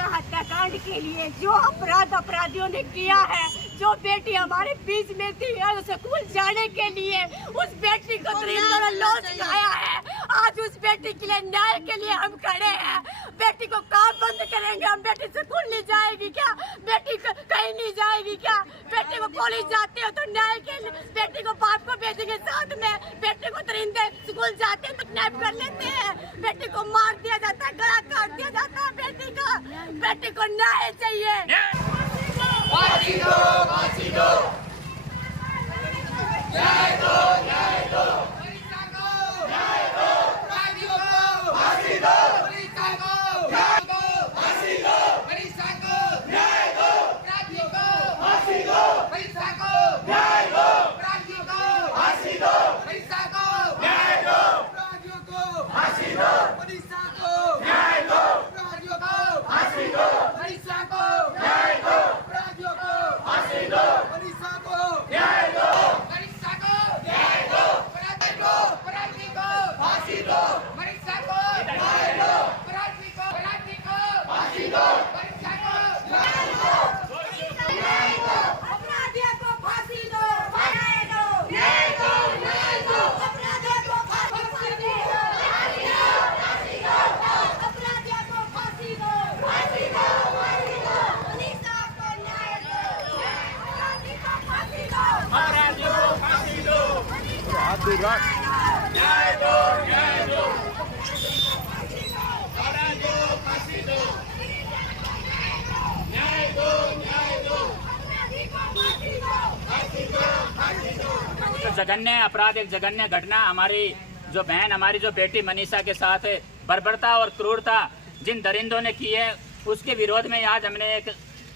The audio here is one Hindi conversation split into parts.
ईशा हत्याकांड के लिए जो अपराधियों ने किया है, जो बेटी हमारे बीच में थी स्कूल जाने के लिए, उस बेटी को दरिंदों ने लॉन्च खाया है। आज उस बेटी के लिए न्याय के लिए हम खड़े हैं। बेटी को काम बंद करेंगे हम? बेटी स्कूल नहीं जाएगी क्या? बेटी कहीं नहीं जाएगी क्या? बेटी को कॉलेज जाते हो तो न्याय के लिए बेटी को बाप को भेजेंगे साथ में? बेटी को दरिंदे स्कूल जाते हैं तो किडनैप कर लेते हैं, बेटी को मार दिया जाता है, गला काट दिया जाता है बेटी का। बेटी को न्याय चाहिए। फांसी दो, फांसी दो, न्याय दो, न्याय दो, न्याय दो, अपराधियों को फांसी दो, न्याय दो, फांसी दो, न्याय दो, अपराधियों को फांसी दो, न्याय दो, अपराधियों को फांसी दो, न्याय दो, अपराधियों को फांसी दो, न्याय दो, अपराधियों को फांसी दो, न्याय दो, अपराधियों को फांसी दो, न्याय दो, न्याय दो, अपराधी को फांसी दो, न्याय दो, अपराधी को फांसी दो, न्याय दो, न्याय दो, अपराधियों को फांसी दो, न्याय दो, न्याय दो, न्याय दो, अपराधियों को फांसी दो, अपराधियों को फांसी दो, फांसी दो, फांसी दो, मनीषा को न्याय दो, अपराधी को फांसी दो, अपराधियों को फांसी दो, न्याय दो, न्याय दो, अपराधियों को फांसी दो, न्याय दो, न्याय दो, अपराधी को फांसी दो। फांसी दो, फांसी दो। तो जघन्य अपराध, एक जघन्य घटना हमारी जो बहन, हमारी जो बेटी मनीषा के साथ बर्बरता और क्रूरता जिन दरिंदों ने की है, उसके विरोध में आज हमने एक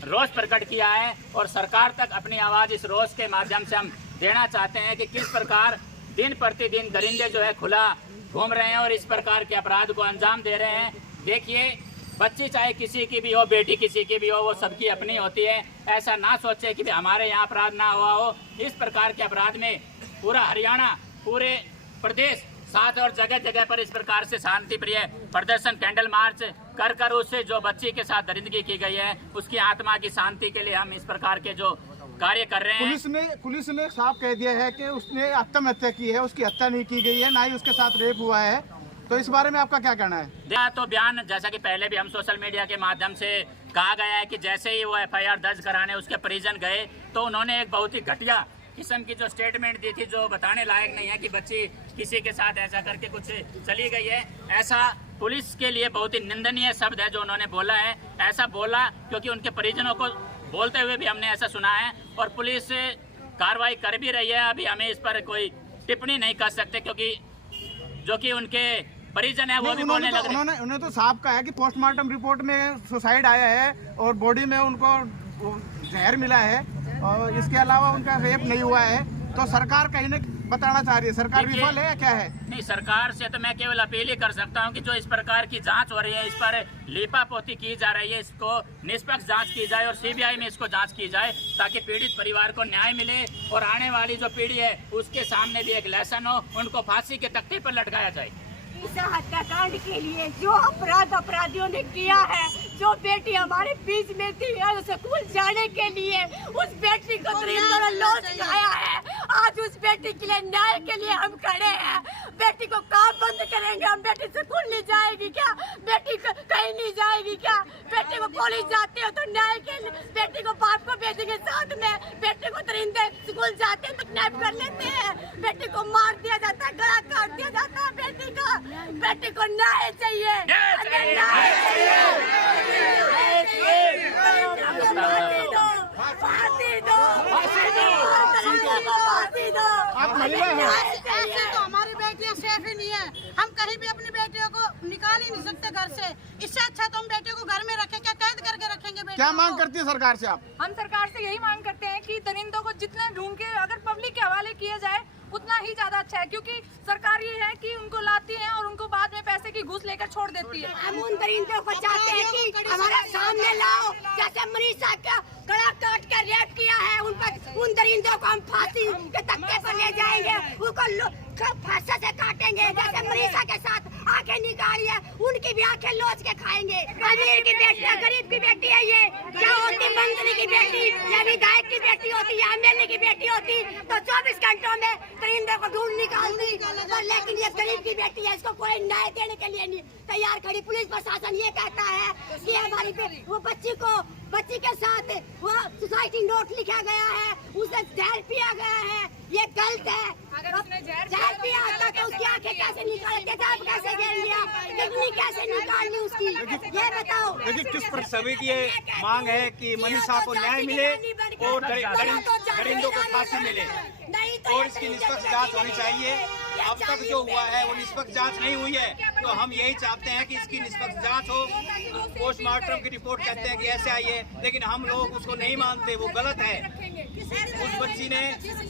रोष प्रकट किया है और सरकार तक अपनी आवाज इस रोष के माध्यम से हम देना चाहते हैं कि किस प्रकार दिन प्रतिदिन दरिंदे जो है खुला घूम रहे हैं और इस प्रकार के अपराध को अंजाम दे रहे हैं। देखिए, बच्ची चाहे किसी की भी हो, बेटी किसी की भी हो, वो सबकी अपनी होती है। ऐसा ना सोचे कि हमारे यहाँ अपराध ना हुआ हो। इस प्रकार के अपराध में पूरा हरियाणा, पूरे प्रदेश साथ और जगह जगह पर इस प्रकार से शांति प्रिय प्रदर्शन, कैंडल मार्च कर उससे जो बच्ची के साथ दरिंदगी की गई है, उसकी आत्मा की शांति के लिए हम इस प्रकार के जो कार्य कर रहे हैं। पुलिस ने साफ कह दिया है कि उसने आत्महत्या की है, उसकी हत्या नहीं की गई है, ना ही उसके साथ रेप हुआ है। तो इस बारे में आपका क्या कहना है? तो बयान, जैसा कि पहले भी हम सोशल मीडिया के माध्यम से कहा गया है कि जैसे ही वो एफआईआर दर्ज कराने उसके परिजन गए तो उन्होंने एक बहुत ही घटिया किस्म की जो स्टेटमेंट दी थी, जो बताने लायक नहीं है कि बच्ची किसी के साथ ऐसा करके कुछ चली गई है। ऐसा पुलिस के लिए बहुत ही निंदनीय शब्द है जो उन्होंने बोला है। ऐसा बोला क्योंकि उनके परिजनों को बोलते हुए भी हमने ऐसा सुना है और पुलिस कार्रवाई कर भी रही है। अभी हमें इस पर कोई टिप्पणी नहीं कर सकते क्योंकि जो कि उनके परिजन है वो भी बोलने लग रहे हैं। उन्होंने तो साफ कहा है कि पोस्टमार्टम रिपोर्ट में सुसाइड आया है और बॉडी में उनको जहर मिला है और इसके अलावा उनका रेप नहीं हुआ है। तो सरकार कहीं न बताना चाह रही है, सरकार विफल है या क्या है? नहीं, सरकार से तो मैं केवल अपील ही कर सकता हूं कि जो इस प्रकार की जांच हो रही है, इस पर लीपापोती की जा रही है, इसको निष्पक्ष जांच की जाए और सीबीआई में इसको जांच की जाए ताकि पीड़ित परिवार को न्याय मिले और आने वाली जो पीढ़ी है उसके सामने भी एक लेसन हो, उनको फांसी के तख्ते पर लटकाया जाए। ईशा हत्याकांड के लिए जो अपराधियों ने किया है, जो बेटी हमारे बीच में थी स्कूल जाने के लिए, उस बेटी को दरिंदों ने लॉन्च खाया है। आज उस बेटी के लिए न्याय के लिए हम खड़े हैं। बेटी को काम बंद करेंगे हम? बेटी स्कूल नहीं जाएगी क्या? बेटी कहीं नहीं जाएगी क्या? बेटी को कॉलेज जाते हो तो न्याय के लिए बेटी को बाप को भेजेंगे साथ में? बेटी को दरिंदे स्कूल जाते हैं तो किडनैप कर लेते हैं, बेटी को मार दिया जाता है, गला काट दिया जाता है बेटी का। बेटी को न्याय चाहिए, फांसी दो, फांसी दो। आप महिला हैं। ऐसे तो हमारी बेटियां सेफ ही नहीं है। हम कहीं भी अपनी बेटियों को निकाल ही नहीं सकते घर से। इससे अच्छा तो हम बेटियों को घर में रखें, क्या कैद करके रखेंगे बेटियों क्या को? मांग करती है सरकार से आप? हम सरकार से यही मांग करते हैं कि दरिंदों को जितने ढूंढ के अगर पब्लिक के हवाले किया जाए उतना ही ज्यादा अच्छा है, क्योंकि सरकार ये है कि उनको लाती है और उनको बाद में पैसे की घूस लेकर छोड़ देती है। हम उन दरिंदों को चाहते हैं कि हमारे सामने लाओ, जैसे मनीषा का गला काट कर रेप किया है, उन दरिंदों को हम फांसी के तख्ते पर ले जाएंगे, उनको फांसी से काटेंगे जैसे मनीषा के साथ आंखें निकालिए, उनकी भी आंखें लोच के खाएंगे। अमीर की बेटी है, गरीब की बेटी है, ये क्या होती? मंत्री की बेटी या विधायक की बेटी होती या एमएलए की बेटी होती तो 24 घंटों में परिंदे को ढूंढ निकालती। लेकिन ये गरीब की बेटी है, इसको कोई न्याय देने के लिए नहीं तैयार खड़ी। पुलिस प्रशासन ये कहता है कि हमारी वो बच्ची के साथ वो सुसाइडी नोट लिखा गया है, उसे जहर पिया गया है, ये गलत है। अगर उसने जहर पिया होता तो उसकी आंखें कैसे निकाले, तेजाब कैसे घेर लिया, किडनी कैसे निकालनी उसकी, ये बताओ। देखिए किस पर सभी की ये मांग है कि मनीषा को न्याय मिले और दरिंदों को फांसी मिले और इसकी निष्पक्ष जांच होनी चाहिए। अब तक जो हुआ है वो निष्पक्ष जांच नहीं हुई है, तो हम यही चाहते हैं कि इसकी निष्पक्ष जांच हो। पोस्टमार्टम की रिपोर्ट कहते हैं कि ऐसे आई है, लेकिन हम लोग उसको नहीं मानते, वो गलत है। उस बच्ची ने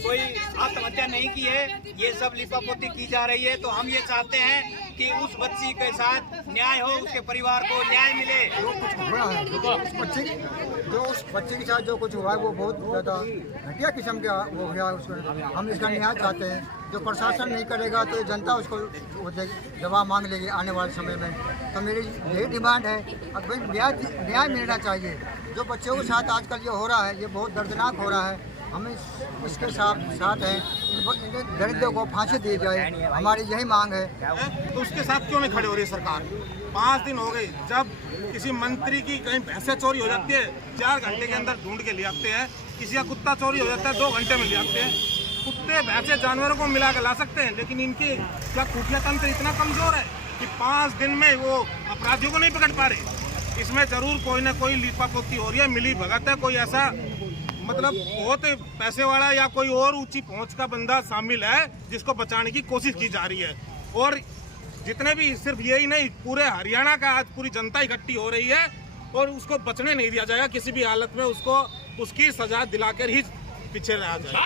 कोई आत्महत्या नहीं की है, ये सब लिपापोती की जा रही है। तो हम ये चाहते हैं कि उस बच्ची के साथ न्याय हो, उसके परिवार को न्याय मिले। जो कुछ हुआ है उस बच्चे के साथ जो कुछ हुआ है वो बहुत ज़्यादा घटिया किस्म का वो हुआ है। उसमें हम इसका न्याय चाहते हैं। जो प्रशासन नहीं करेगा तो जनता उसको जवाब मांग लेगी आने वाले समय में। तो मेरी यही डिमांड है, अब भाई न्याय मिलना चाहिए। जो बच्चों के साथ आजकल ये हो रहा है ये बहुत दर्दनाक हो रहा है। हम इसके साथ हैं, दरिंदों को फांसी दी जाए, हमारी यही मांग है। तो उसके साथ क्यों नहीं खड़े हो रही सरकार? 5 दिन हो गए, जब किसी मंत्री की कहीं भैंसें चोरी हो जाती है 4 घंटे के अंदर ढूंढ के ले आते हैं, किसी का कुत्ता चोरी हो जाता है 2 घंटे में ले आते हैं। कुत्ते भैंसे जानवरों को मिला कर ला सकते हैं, लेकिन इनकी क्या खुफिया तंत्र इतना कमजोर है कि 5 दिन में वो अपराधियों को नहीं पकड़ पा रहे। इसमें जरूर कोई ना कोई लिपापोती हो रही है, मिली भगत है, कोई ऐसा मतलब बहुत पैसे वाला या कोई और ऊंची पहुंच का बंदा शामिल है जिसको बचाने की कोशिश की जा रही है। और जितने भी, सिर्फ यही नहीं, पूरे हरियाणा का आज पूरी जनता इकट्ठी हो रही है और उसको बचने नहीं दिया जाएगा किसी भी हालत में। उसको उसकी सजा दिलाकर ही पीछे रहा जाए।